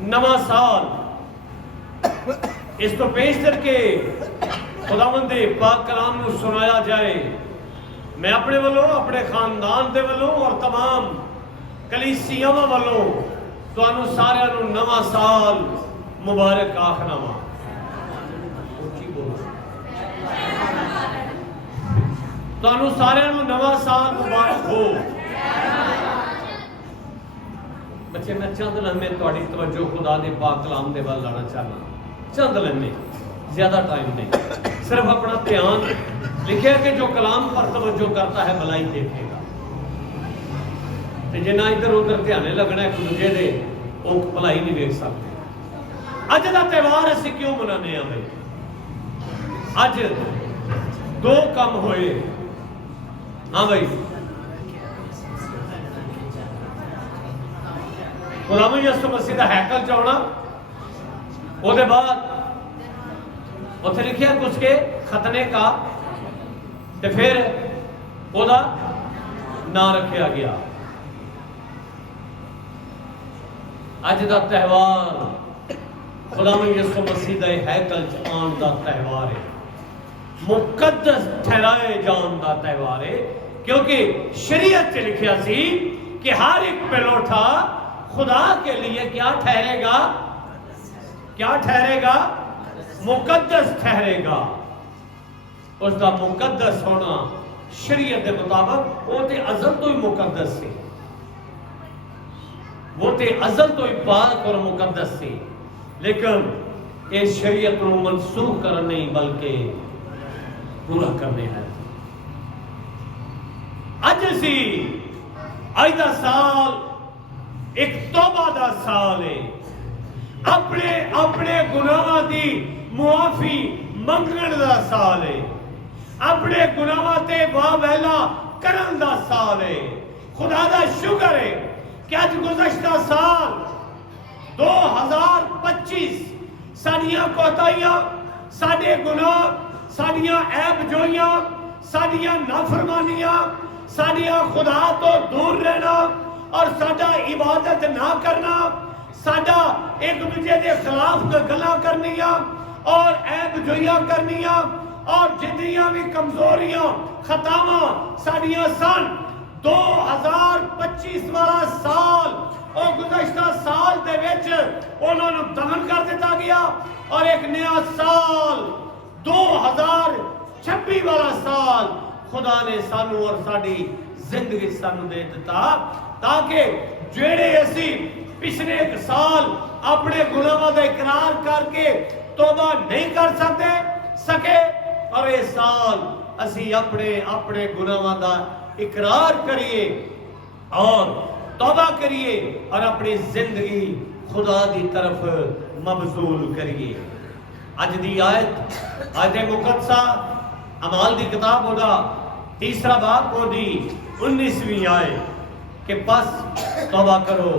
नवा साल इस तो पेश करके खुदावंद दे पाक कलाम नूं सुनाया जाए। मैं अपने वालों, अपने खानदान के वालों और तमाम कलीसियावां वालों तुहानूं सारिआं नूं नवा साल मुबारक आखना वा। तुहानूं सारिआं नूं नवा साल मुबारक हो। बच्चे मैं चंद लम्हे तुहाडी तवज्जो खुदा दे पाक कलाम दे वल लाना चाहना। चंद लम्हे, ज्यादा टाइम नहीं, सिर्फ अपना ध्यान। लिखे कि जो कलाम पर तवज्जो करता है भलाई देखेगा, जिन्ना इधर उधर ध्यान लगना एक दूजे दे वो भलाई नहीं देख सकते। अज का त्यौहार असीं क्यों मनाने आ भाई? अज दो काम होए। हाँ भाई, गुलाम यसु मसीह का हैकल चाहना, उसके बाद उत्थे लिखिया कुछ के खतने का, ते फिर ओदा ना रखा गया। अज का त्यौहार गुलाम यसु मसीह के हैकल च आने का त्यौहार है, मुकद्दस ठहराए जान का त्यौहार है। क्योंकि शरीयत च लिखिया सी कि हर एक पेलोठा खुदा के लिए क्या ठहरेगा? क्या ठहरेगा? मुकद्दस ठहरेगा। उसका मुकद्दस होना शरीयत के मुताबिक वो ते अज़ल तो ही मुकद्दस सी, वो ते अज़ल तो ही पाक और मुकद्दस सी। लेकिन ये शरीयत को मनसूख करना नहीं बल्कि पूरा करने है। अज असी अज का साल एक तौबा दा साल है। अपने अपने गुनाहां दी मुआफी मंगण दा साल है। अपने गुनाहां ते वाह वहला करन दा साल है। खुदा दा शुक्र है कि अज गुज़श्ता साल 2025 साडियां कोताहियां, साडे गुनाह, साडियां ऐब जोइयां, साडियां नाफरमानियां, साडियां खुदा तो दूर रहना और साडा इबादत ना करना, साडा एक दूजे के खिलाफ गल्लां करनियां और ऐब जोइयां करनियां और जितनियां भी कमजोरियां खतावां साडियां सन, 2025 वाला साल और गुज़श्ता साल दे विच उन्हां नूं दमन कर दिता गया और एक नया साल 2026 वाला साल खुदा ने सानू और साडी जिंदगी सानू दे दिता, ताकि जेड़े असी पिछले एक साल अपने गुनाहों का इकरार करके तौबा नहीं कर सके और ये साल असी अपने अपने गुनाहों का इकरार करिए और तौबा करिए और अपनी जिंदगी खुदा की तरफ मबजूल करिए। अज दी आयत आयत मुकद्दसा अमाल की किताब होगा 3रा बाब होगी 19वीं आयत कि बस तौबा करो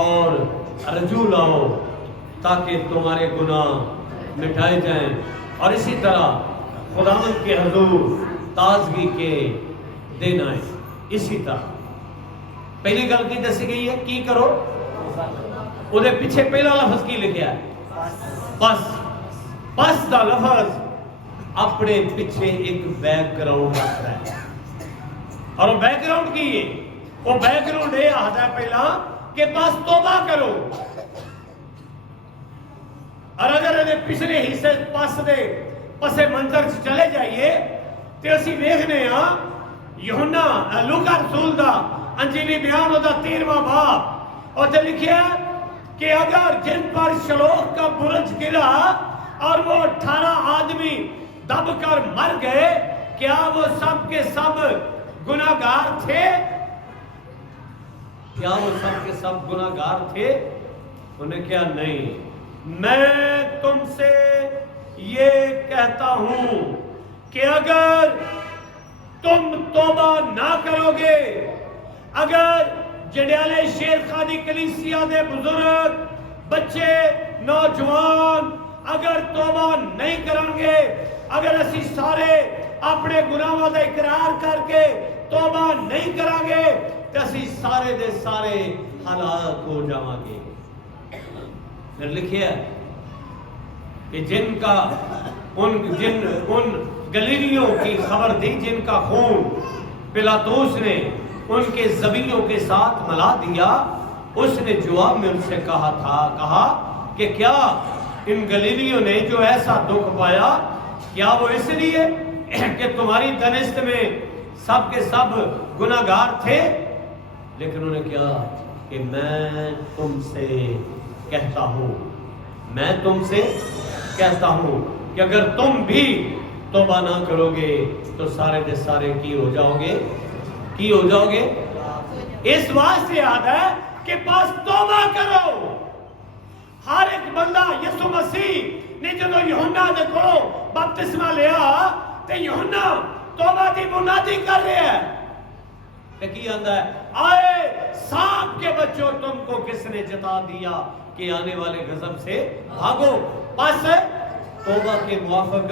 और रजू लाओ ताकि तुम्हारे गुनाह मिटाए जाएं और इसी तरह खुदावंद के हुजूर ताजगी के दिन आए। इसी तरह पहली गल की दसी गई है की करो, उहदे पीछे पहला लफ्ज की लिखा है? बस। बस का लफ्ज अपने पीछे एक बैकग्राउंड रखता है और बैकग्राउंड की है? वो बैकग्राउंड ये आता है पहला कि बस तौबा करो। और अगर ये पिछले हिस्से पसे मंजर चले जाइए तो असी देखने यूहन्ना लूका रसूल दा अंजीली बयान होता 13वां बाब और लिखिया कि अगर जिन पर शलोक का बुरज गिरा और वो 18 आदमी दब कर मर गए, क्या वो सब के सब गुनाहगार थे? क्या वो सब के सब गुनाहगार थे? उन्हें क्या नहीं। मैं तुमसे ये कहता हूं कि अगर तुम तौबा ना करोगे, अगर जड़ियाले शेर खादी कलीसिया दे बुजुर्ग, बच्चे, नौजवान अगर तौबा नहीं करेंगे, अगर असी सारे अपने गुनाहों का इकरार करके तौबा नहीं करांगे तो असी सारे दे सारे हलाक हो जावांगे। फिर लिखिए कि जिनका उन गलीलियों की खबर दी जिनका खून पिलातुस ने उनके जबीयों के साथ मिला दिया, उसने जवाब में उनसे कहा कि क्या इन गलीलियों ने जो ऐसा दुख पाया, क्या वो इसलिए कि तुम्हारी दनिश्त में सब के सब गुनाहगार थे? लेकिन उन्होंने क्या कि मैं तुमसे कहता हूं कि अगर तुम भी तौबा ना करोगे तो सारे के सारे की हो जाओगे। इस वास्ते याद है कि बस तौबा करो। हर एक बंदा यीशु मसीह ने जो यूहन्ना दे कोलों बपतिस्मा लिया ते यूहन्ना तौबा की मुनादी कर रहे हैं। की आंदा है, आए सांप के बच्चों, तुमको किसने जता दिया कि आने वाले गजब से भागो। बस तौबा के मुआफिक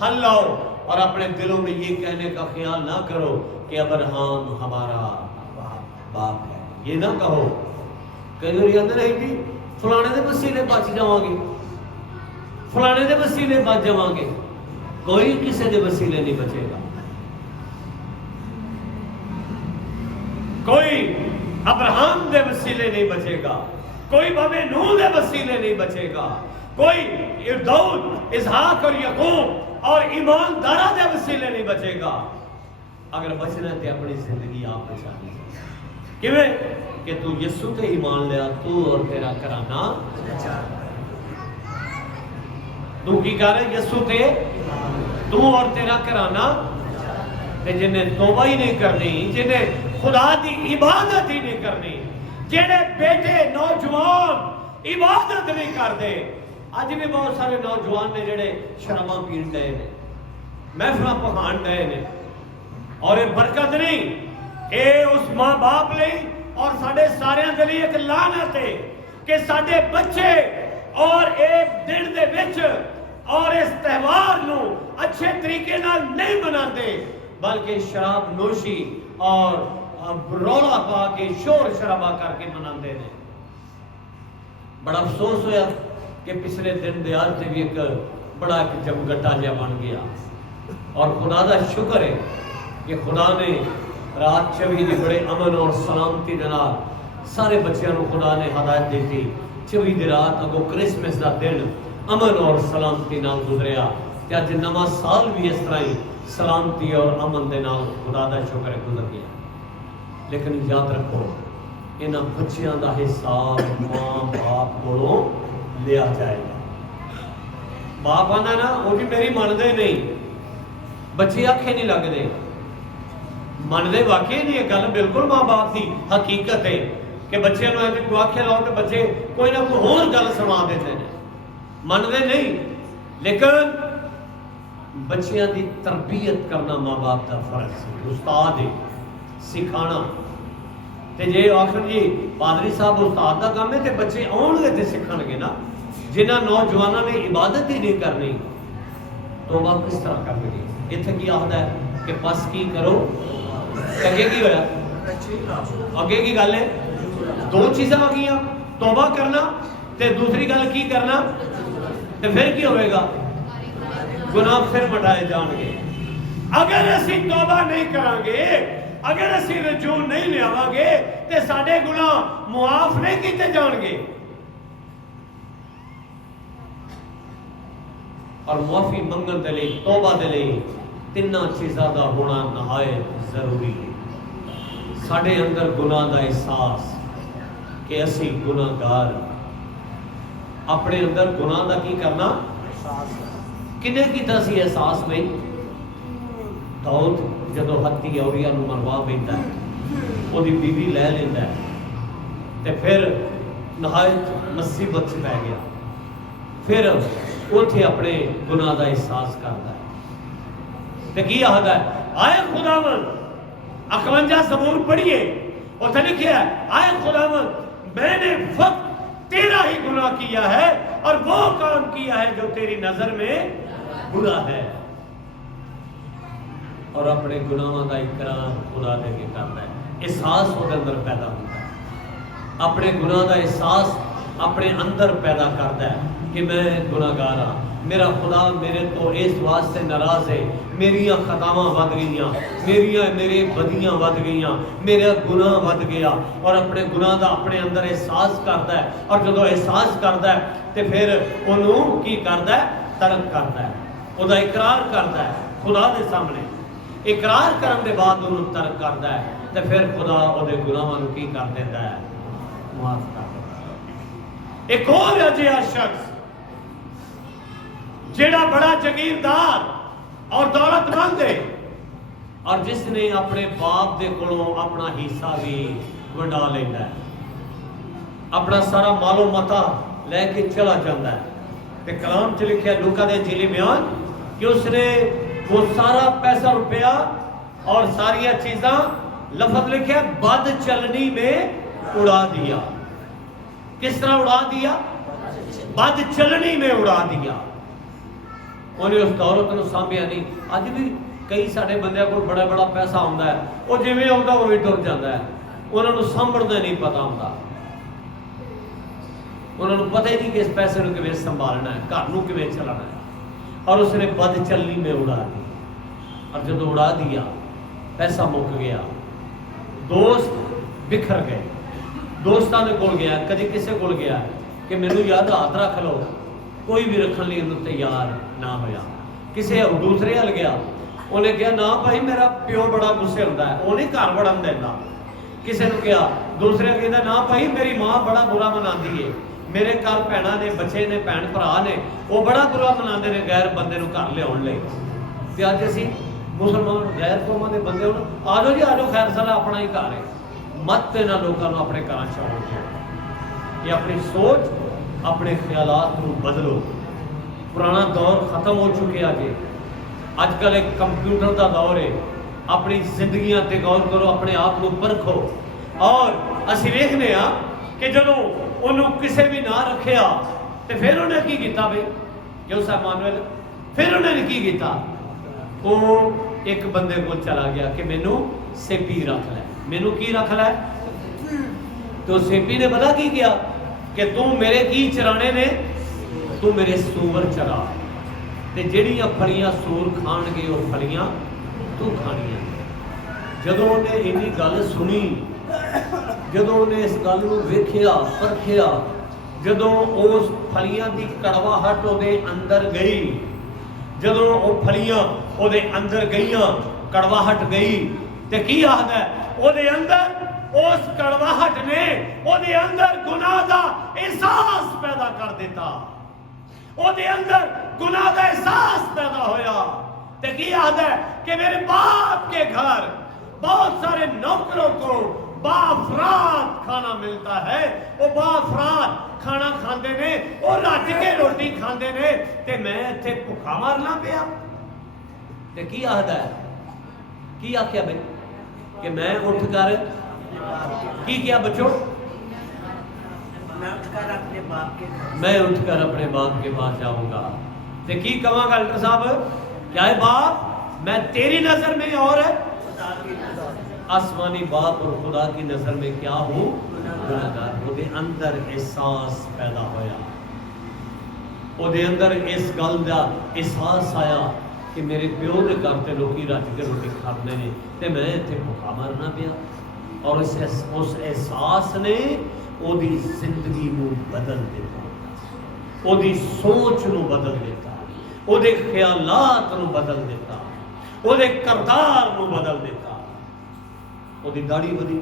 फल लाओ और अपने दिलों में ये कहने का ख्याल ना करो कि अब्राहम हमारा बाप है। ये ना कहो कई बार याद नहीं भी फलाने दे वसीले बच जावांगे, फलाने दे वसीले बच जावांगे। कोई किसी दे वसीले नहीं बचेगा। कोई अब्राहम दे वसीले नहीं बचेगा, कोई भवे नूह दे वसीले नहीं बचेगा, कोई दाऊद, इसहाक और याकूब और ईमानदारा दे वसीले नहीं बचेगा। अगर बचना है तो अपनी जिंदगी आप बचानी किवें कि तू यीशु ते ईमान लिया, तू और तेरा घराना। तू की कर यीशु ते तू और तेरा घराना। ते जिन्हें तौबा ही नहीं करनी, जिन्हें खुदा की इबादत ही नहीं करनी, जेड़े बेटे नौजवान इबादत नहीं करते। अज भी बहुत सारे नौजवान ने जेड़े शराबा पीन गए ने, महफिल पकान गए ने, और ये बरकत नहीं, ये उस मां बाप लिए और साडे सारियां दे लिए एक लानत है कि साडे बच्चे और एक दिन दे विच और इस त्यौहार नू अच्छे तरीके नाल नहीं मनाते, बल्कि शराब नोशी और रौला पा के शोर शराबा करके मनाते हैं। बड़ा अफसोस होया कि पिछले दिन दे आज भी एक बड़ा एक जमगट्टा जिहा बन गया। और खुदा का शुक्र है कि खुदा ने रात 24 की बड़े अमन और सलामती के नाल सारे बच्चों को खुदा ने हदायत दी थी। 24 की रात अगो क्रिसमस का दिन अमन और सलामती नाल गुजरिया ते अज नवा साल भी इस तरह ही सलामती और अमन के नाल खुदा का शुक्र गुजर गया। लेकिन याद रखो, इन्हां बच्चों का हिसाब मां बाप कोलों लिया जाएगा। बाप आना ना वो भी मेरी मनते नहीं, बच्चे आखे नहीं लगते, मनते वाकई नहीं। गल बिल्कुल मां बाप की हकीकत है कि बच्चे को आखे लाओ तो बच्चे कोई ना कोई होर गल सुना देते हैं, मनते नहीं। लेकिन बच्चों की तरबियत करना मां बाप का फर्ज है, उस्ताद है, सिखाना। तो जे आखिर जी पादरी साहब उस्ताद का काम है तो बच्चे आउणगे ते सीखणगे ना। जिन्हां नौजवानों ने इबादत ही नहीं करनी तो वह किस तरह करेंगे? इत्थे की आखदा है कि बस की करो, अगे की होया, अगे की गल है, दो चीज़ां आ गई, तौबा करना ते दूसरी गल की करना, तो फिर की होएगा? गुनाह फिर मिटाए जाएंगे। अगर असी तौबा नहीं करांगे, अगर असी रजू नहीं लियावांगे तो साडे गुनाह मुआफ नहीं किए जाएंगे। और मुआफी मंगन दे लई, तौबा दे लई तिन्ना चीज़ां दा होना नहायत जरूरी है। साडे अंदर गुनाह दा एहसास कि असी गुनाहगार, अपने अंदर गुनाह दा की करना, किने कीता सी एहसास में? दाऊद जदों हत्ती औरिया नूं मरवा बैठा है, ओदी बीवी लै लैंदा है ते फिर नहायत मुसीबत च पै गया, फिर उत्थे अपने गुनाह का एहसास करता है। तो की आखदा है, आए खुदावन, 51 ज़बूर पढ़िए, उत्थे लिखिया है, आए खुदावन मैंने फक्त तेरा ही गुनाह किया है और वो काम किया है जो तेरी नजर में बुरा है। और अपने गुनाहों का इकरार खुदा के करता है, एहसास उसके अंदर पैदा होता है। अपने गुनाह का एहसास अपने अंदर पैदा करता है कि मैं गुनाहगार हाँ, मेरा खुदा मेरे तो इस वास्ते नाराज है, मेरिया खतावां वध गईयां, मेरे बदियां वध गईयां, मेरा गुनाह वध गया। और अपने गुनाह का अपने अंदर एहसास करता है, और जो एहसास करता है तो फिर उन्होंने की करता है, तर्क करता है, उसका इकरार करता है खुदा के सामने। इकरार करने के बाद उन्होंने तर्क करता है, तो फिर खुदा उसके गुनाहों को की कर देता है, माफ कर देता है। एक और अजिहा शख्स जेड़ा बड़ा जगीरदार और दौलतमंद है, और जिसने अपने बाप के कोलों अपना हिस्सा भी वंडा लेता है, अपना सारा मालो मता लेके चला जाता है। तो कलाम च लिखा लूका दे इंजीली बयान कि उसने वो सारा पैसा रुपया और सारिया चीज़ां, लफ्ज़ लिखा बद चलनी में उड़ा दिया। किस तरह उड़ा दिया? बद चलनी में उड़ा दिया। उन्हें उस दौलत को सांभिया नहीं। अज भी कई साढ़े बंदे को बड़ा बड़ा पैसा आता है, वो जिवें आता वो भी टुर जाता है, उन्होंने सांभने नहीं पता होता, उन्होंने पता ही नहीं कि इस पैसे को किवें संभालना है, घर को किवें चलाना है। और उसने बद चलनी में उड़ा दी। और जब उड़ा दिया, पैसा मुक गया, दोस्त बिखर गए। दोस्तों के कोल गया, कभी किसी कोल गया कि मैनू याद हाथ रख लो, कोई भी रखने लिए उन्हें तैयार ना होया। किसी दूसरे हल गया, उन्हें कहा ना भाई मेरा प्यो बड़ा गुस्से होता है, वो नहीं घर वड़न देता। किसी ने कहा, दूसरे कहता ना भाई मेरी माँ बड़ा बुरा मनाती है, मेरे घर भैन ने बच्चे ने भैन भरा ने वो बड़ा बुरा मनाते हैं गैर बंदे घर लिया। तो अज असी मुसलमान गैर कौमां के बंदे हूँ आ जाओ जी, आ जाओ, खैर सारा अपना ही घर है। मत इन्होंने लोगों को अपने घर छोड़, ये अपनी सोच अपने ख्यालात को बदलो। पुराना दौर खत्म हो चुके अजे, अजकल एक कंप्यूटर का दौर है। अपनी जिंदगियां ते गौर करो, अपने आप को परखो। और असी वेखने कि जो उन्होंने किसी भी ना रखा तो फिर उन्हें की किया भाई जोसेफ मानुएल, फिर उन्हें की किया, वो एक बंदे को चला गया कि मैनू सेपी रख लै, मैनू की रख लै। तो सेपी ने पता की किया कि तू मेरे की चराने ने, तू मेरे सूअर चरा, ते जेड़ियां फलियां सूर खाणगे वो फलियां तू खानियां। जदों उन्हें इन्नी गल सुनी, जदों उन्हें इस गल को वेखिया परखिया, जदों उस फलियां की कड़वाहट उहदे अंदर गई, जदों वो फलियां उहदे अंदर गईयां, कड़वाहट गई, ते की आखदा है उहदे अंदर, उस कड़वाहट ने उहदे अंदर गुनाह का एहसास पैदा कर दिता। उहदे अंदर गुनाह का एहसास पैदा होया। ते की आखदा है कि मेरे बाप के घर बहुत सारे नौकरों को बाफरात खाना मिलता है, वो बाफरात खाना खाते ने, वो रज के रोटी खाते ने, ते मैं इत्थे भुखा मारना पिया। ते की आखदा है, की आख्या भाई कि मैं उठ कर की किया बच्चों, मैं उठकर अपने बाप के पास जाऊंगा। तो की कहांगा अल्टर साहब, क्या है बाप मैं तेरी नजर में और आसमानी बाप और खुदा की नजर में क्या हूँ, गुनाहगार। उसके अंदर एहसास पैदा होया, उसके अंदर इस गल का एहसास आया कि मेरे प्यो के घर से लोग रज के रोटी खाते हैं तो मैं इतने भुखा मरना पिया। और उस एहसास ने ओदी जिंदगी को बदल दिता, ओदी सोच को बदल दिता, ओदे ख्यालात को बदल दिता, ओदे करदार को बदल दिता। ओदी दाढ़ी बधी,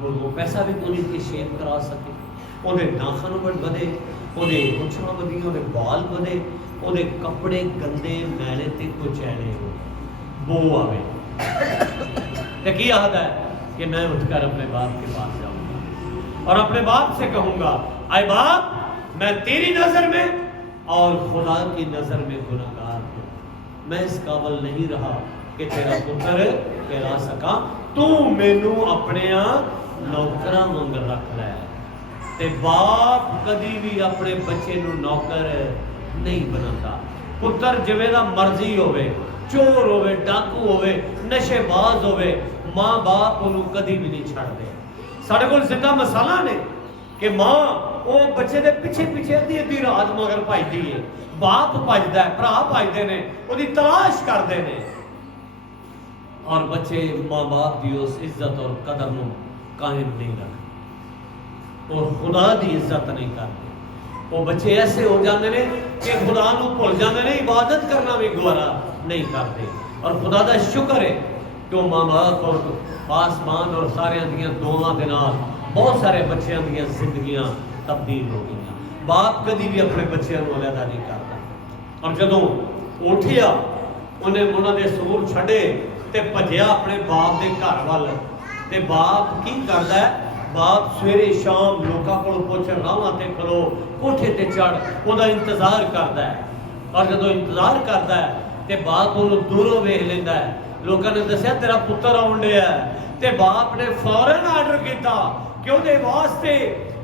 वो पैसा भी कोई नहीं शेप करा सके, ओदे नाखन बधे, ओदे मुछां बधियां, ओदे बाल बधे, ओदे कपड़े गंदे मैले ते कुचैले हो, बो आवे। ते की आखदा है कि मैं उठकर अपने बाप के पास जाऊंगा और अपने बाप से कहूंगा, आए बाप मैं तेरी नजर में और खुदा की नजर में गुनाहगार हूं, मैं इस काबिल नहीं रहा कि तेरा पुत्र कहला सका, तू मैनू अपने नौकरां वांग रख लै। ते बाप कदी भी अपने बच्चे नू नौकर नहीं बनाता। पुत्र जिवें दा मर्जी होवे, चोर होवे, डाकू होवे, नशेबाज होवे, माँ बाप उन्होंने कभी भी नहीं छड़ते। साढ़े को जिंदा मसाला ने कि मां वो बच्चे के पिछे पिछे अद्धी अद्धी रात मगर भजदी है, बाप भजदा है, भरा भजदे ने, उसकी तलाश करते हैं, और बच्चे मां बाप की उस इज्जत और कदर को कायम नहीं रखते और खुदा की इज्जत नहीं करते। वो बच्चे ऐसे हो जाते हैं कि खुदा को भुल जाते हैं, इबादत करना भी गवारा नहीं करते। और खुदा का शुक्र है कि वो मां बाप और आसमान और सारे दियां दुआवां के नाल बहुत सारे बच्चों दी जिंदगियां तब्दील हो गई। बाप कभी भी अपने बच्चों को अलहदा नहीं करता। और जदों उठिया उन्हें उन्होंने सूर छड़े तो भजया अपने बाप के घर वाल, ते बाप की करता है, बाप सवेरे शाम लोगों को पुछ राह से खलो कोठे ते चढ़ वह इंतजार करता है। और जो इंतजार करता है तो बाप उन्होंने दूरों वेख लेंदा है। लोगों ने दसिया तेरा पुत्र आउण डिया है, ते बाप ने फौरन आर्डर किया कि उहदे वास्ते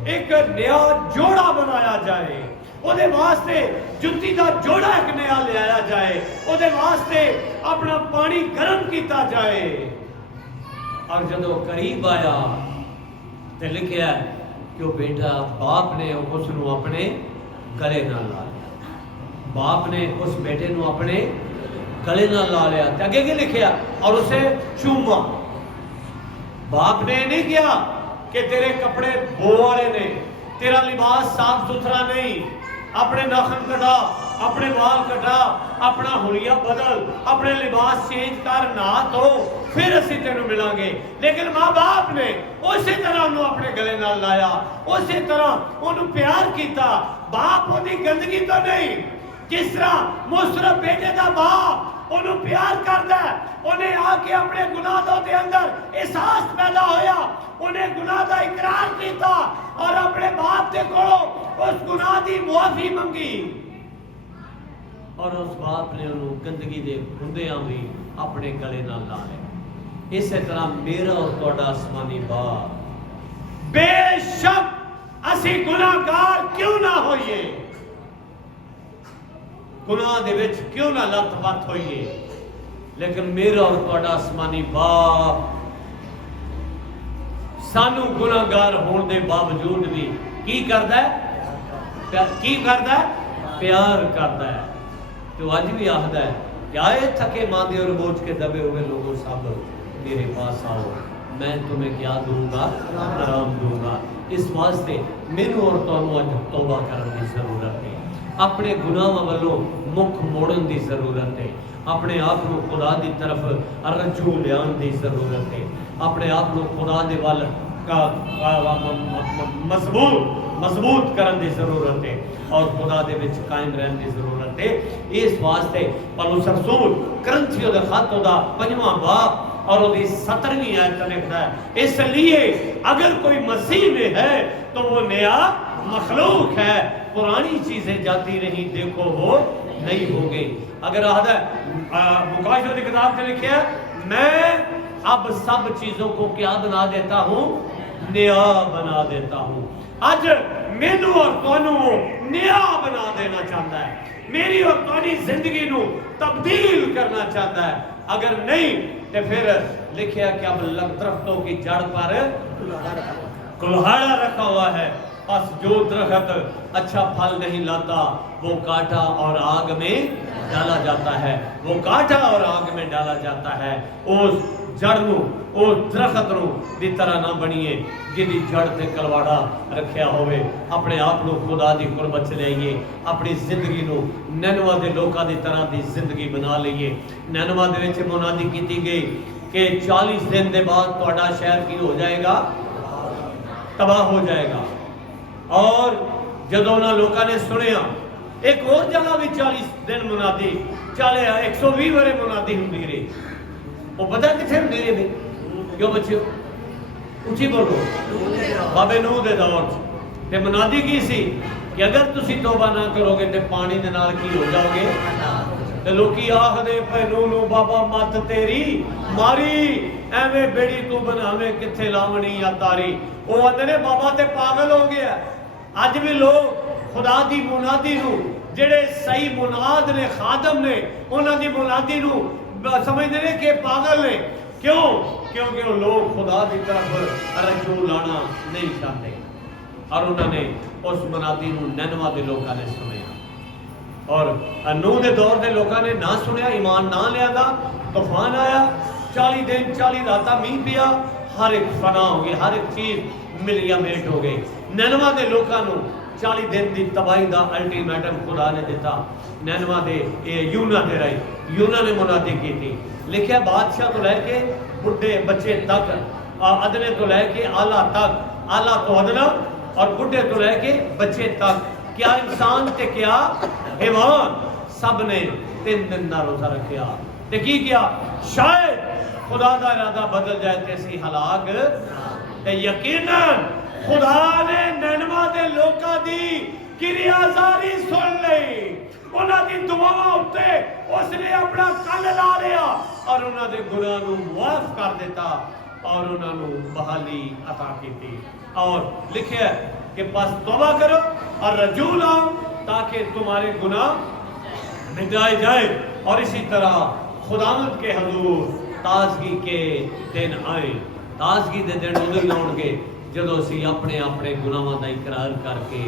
एक नया जोड़ा बनाया जाए, उहदे वास्ते जुत्ती का जोड़ा एक नया लिया जाए, उहदे वास्ते अपना पानी गर्म किया जाए। और जदों करीब आया तो लिखा कि वो बेटा बाप ने उसनों अपने गले नाल ला लिया, बाप ने उस बेटे को अपने गले नाल ला लिया। तो अगे की लिखा और उसे चूमा। बाप ने नहीं किया कि तेरे कपड़े बो वाले ने, तेरा लिबास साफ सुथरा नहीं, अपने नाखन कटा, अपने बाल कटा, अपना हुलिया बदल, अपने लिबास चेंज कर, नहा धो, फिर असी तेन मिलांगे। लेकिन माँ बाप ने उसी तरह उन्होंने अपने गले नाल लाया, उसी तरह उन्होंने प्यार किया। बाप उनकी गंदगी तो नहीं, जिस तरह मुसरफ बेटे का बाप उन्होंने प्यार करता है, उन्हें आके अपने गुनाहों के अंदर एहसास पैदा होया, उन्हें गुनाह का इकरार किया और अपने बाप के कोलों उस गुनाह की मुआफी मंगी। और उस बाप ने उन्होंने गंदगी दे हुंदियां भी अपने गले नाल ला लिया। इस तरह मेरा और तुहाडा आसमानी बाप, बेशक असी गुनाहगार क्यों ना होइए, गुनाह दे विच क्यों ना लथपथ होइए, लेकिन मेरा और तुहाडा आसमानी बाप सानू गुनाहगार होने के बावजूद भी की करता है, की करता है, प्यार करता है। तो अज भी आखदा है क्या ये थके मांदे और बोझ के दबे हुए लोगों सब मेरे पास आओ, मैं तुम्हें क्या दूंगा, आराम दूंगा। इस वास्ते मैनू और तुहानू अज तौबा करने की जरूरत है, अपने गुनाहों वालों मुख मोड़न की जरूरत है, अपने आप को खुदा की तरफ रजू लियान की जरूरत है, अपने आप को खुदा के वल मजबूत करने की जरूरत है और खुदा दे विच कायम रहने की जरूरत है। इस वास्ते पौलुस रसूल करंथियों के खत दा 5वां बाब और उसकी 17वीं आयत लिखता है, इसलिए अगर कोई मसीह में है तो वो नया मखलूक है, पुरानी चीजें जाती रही, देखो वो नहीं हो गई। अगर मुकाशरों की किताब में लिखा मैं अब सब चीजों को क्या बना देता हूँ, नया बना देता हूँ। आज मैनू और तुहानू नया बना देना चाहता है, मेरी और तुहाडी जिंदगी को तब्दील करना चाहता है। अगर नहीं तो फिर लिखा कि अब दरख्तों की जड़ पर कुल्हाड़ा रखा हुआ है, बस जो दरख्त अच्छा फल नहीं लाता वो काटा और आग में डाला जाता है, वो काटा और आग में डाला जाता है। उस जड़ नूं, उस दरख्त नूं दी तरह ना बनिए जिहदी जड़ ते कलवाड़ा रखिया होवे। अपने आप को खुदा दी कुर्बत च लाइए, अपनी जिंदगी नूं नैनवा दे लोकां दी तरह दी जिंदगी बना लईए। नैनवा दे विच मुनादी कीती गई कि 40 दिन के बाद तुहाडा शहर की हो जाएगा, तबाह हो जाएगा। और जदों उन्हां लोकां ने सुनिया, एक और जगह भी 40 दिन मुनादी चले, 120 बारे मुनादी हुंदी रही। वो पता कितने हुंदी रही? क्यों बच्चों उची बोलो, बाबे नूह दे दौर ते मुनादी की सी कि अगर तुसी तौबा ना करोगे तो पानी दे नाल की हो जाओगे। ते लोकी आखदे पे नूह बाबा मत तेरी मारी, एवें बेड़ी तू बनावे किथे लावनी या तारी। वो आंदे ने बाबा ते पागल हो गया। अज भी लोग खुदा दी मुनादी नूं, जेड़े सही मुनाद ने, खादम ने, उन्हां दी मुनादी नूं समझते ने कि पागल ने। क्यों? क्योंकि वो लोग खुदा की तरफ रजू लाना नहीं चाहते। और उन्होंने उस मुनादी नूं निनवा दे लोकां ने सुनिया और नूह दे दौर दे लोकां ने ना सुनिया, ईमान ना लिया, तूफान आया, 40 दिन 40 रात मींह पिया, हर एक फना हो गई, हर एक चीज मिलिया मेट हो गई। निनवा दे लोकां नूं 40 दिन की तबाही का अल्टीमेटम खुदा ने दिता। निनवा दे यूना दे रही यूना ने मुनादी की थी, लिखा बादशाह तो लैके बुढ़े बच्चे तक, अदने तो लैके आला तक, आला तो अदना और बुढ़े तो लैके बच्चे तक, क्या इंसान ते क्या हैवान, सब ने 3 दिन का रोजा रखा। ते की किया, शायद खुदा का इरादा बदल जाए ते सी हलाक ते यकीनन खुदा ने निनवा दे लोकां दी किरियाजारी सुन लई, उन्हां दी दुआवां उत्ते उसने अपना कल ला लिया और उन्हां दे गुनाह नूं माफ कर दिता और उन्हां नूं बहाली अता की। और लिखिया कि बस तौबा करो और रजू लाओ ताकि तुम्हारे गुनाह मिटाए जाए और इसी तरह खुदावंद के हजूर ताजगी के दिन आए। ताजगी के दिन उदों ही आउणगे जदों असीं अपने अपने गुनाहां दा इकरार करके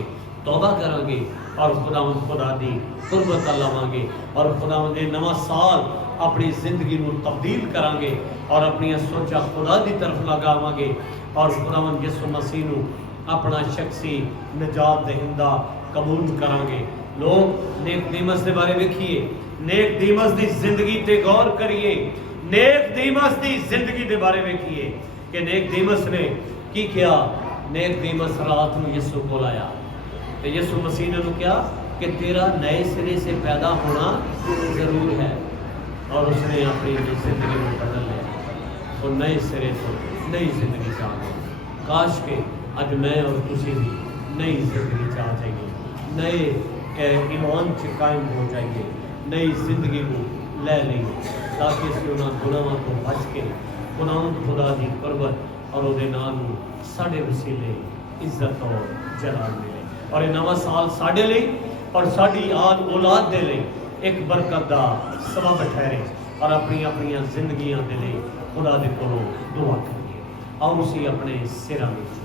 तौबा करांगे और खुदावंद खुदा दी कुर्बत लवांगे और खुदावंद दे नवां साल अपनी जिंदगी नूं तब्दील करांगे और अपनी सोचा खुदा दी तरफ लगावांगे और खुदावंद यीशु मसीह नूं अपना शख्सी निजात दहिंदा कबूल करांगे। लोग नेक दीमस के बारे वेखिए, नेक दीमस की जिंदगी ते गौर करिए, नेक दीमस की जिंदगी के बारे वेखिए कि नेक दीमस ने की किया। नेक दीमस रात में यीशु को आया तो यीशु मसीह ने कहा कि तेरा नए सिरे से पैदा होना जरूर है और उसने अपनी जिंदगी में बदल लिया और नए सिरे से नई जिंदगी चाह गई। काश के अज मैं और तुसी भी नई जिंदगी चाह जाइए, नए ईमान च कायम हो जाइए, नई जिंदगी को ले लीए ताकि असीं उन्हां गुनाहां तो बच के खुदा की कुर्बत और उहदे नाम नूं साडे वसीले इज्जत और जलाल मिले और ये नवा साल साडे लई और साडी आल औलाद दे लई एक बरकत दा सबब ठहरे और अपनी अपनी जिंदगियां दे लई खुदा दे कोलों दुआ करिए। आओ उसी अपने सिरां विच